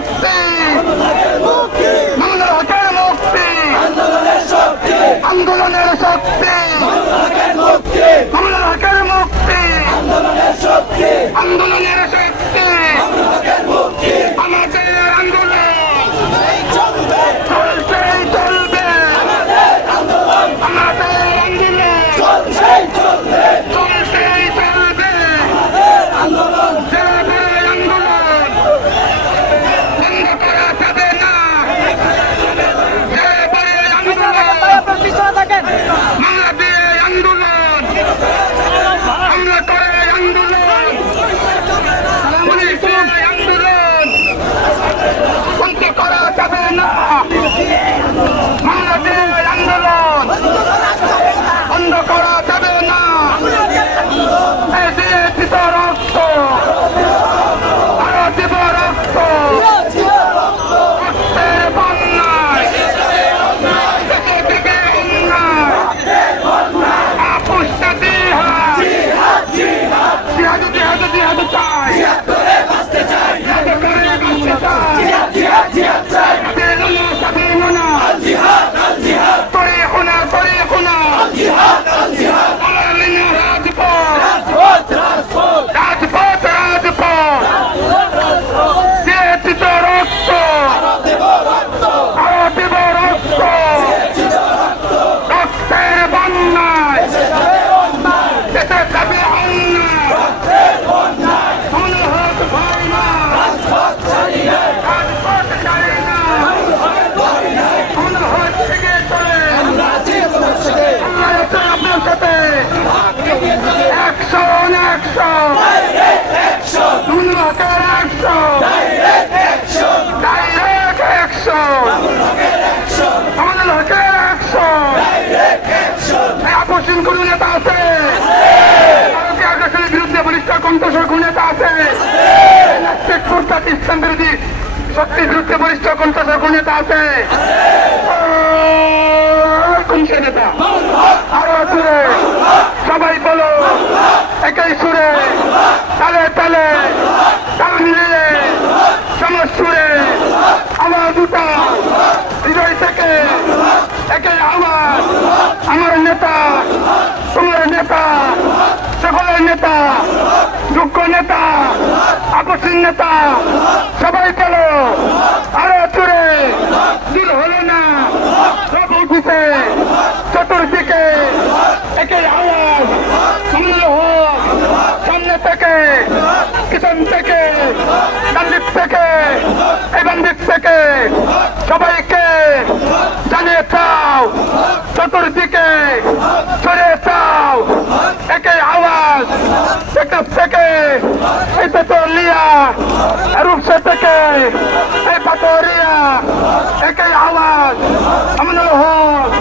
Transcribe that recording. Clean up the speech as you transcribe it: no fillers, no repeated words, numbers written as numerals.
মুক্তি, মামুনুল হকের মুক্তি, আন্দোলনের শক্তি, মামুনুল হকের মুক্তি, আন্দোলনের শক্তি, আমাদের আন্দোলন চলছেই চলবে, আমাদের আন্দোলন চলছেই চলবে, বন্ধ করা যাবে না, মামলা দিয়ে আন্দোলন, হামলা করে আন্দোলন, পুলিশ দিয়ে আন্দোলন বন্ধ করা যাবে না, মামলা দিয়ে আন্দোলন বন্ধ করা যাবে না, এই দিয়েছি তো রক্ত, আরো দিব রক্ত, রক্তের বন্যায়, থেকে থেকে অন্যায়, আপুষটা জিহাদ, জিহাদ জিহাদ জিহাদ চাই, জিহাদ করে বাঁচতে চাই, সাবিলুনা সাবিলুনা, তরিকুনা তরিকুনা, আলামিনা রাজপথ, রাজপথ রাজপথ, দিয়েছি তো রক্ত, আরো দিব রক্ত, রক্তের বন্যায়, দেশে যাবে অন্যায়, মামুনুল হক ভাই না, রাজপথ ছাড়ি না, মামুনুল হক থেকে চলে, আমরা আছি আপনার সাথে, 100 মামুনুল হকের 100, ডাইরেক্ট 100, মামুনুল হকের 100, আকর্ষণ কোনো নেতা আছে, ভারতীয় আগ্রাসনের বিরুদ্ধে বলিষ্ঠ কণ্ঠস্বর কোন নেতা আছে, ইসলাম বিরোধী শক্তির বিরুদ্ধে বলিষ্ঠ কণ্ঠস্বর কোন নেতা আছে, কোন সে নেতা, আরো সুরে সবাই বলো, একই সুরে, তালে তালে তাল মিলিয়ে সমস্যুরে আওয়াজ উঠা, হৃদয় থেকে একই আওয়াজ, আমার নেতা, তোমার নেতা, সকলের নেতা, যোগ্য নেতা, আকর্ষণ নেতা, সবাই চলো, আরো চুরে, দূর হলো না, সব উঠেছে, চতুর্দিকে একই আওয়াজ, মামুনুল হক, সামনে থেকে, পিছন থেকে, ডান দিক থেকে, এই বাম দিক থেকে, সবাইকে জানিয়ে চাও, চতুর্দিকে ছড়িয়ে চাও, একই আওয়াজ, সেক্টর থেকে, এই পেট্রোলিয়া, রূপসা থেকে, এই পাটোরিয়া, একই আওয়াজ, মামুনুল হক।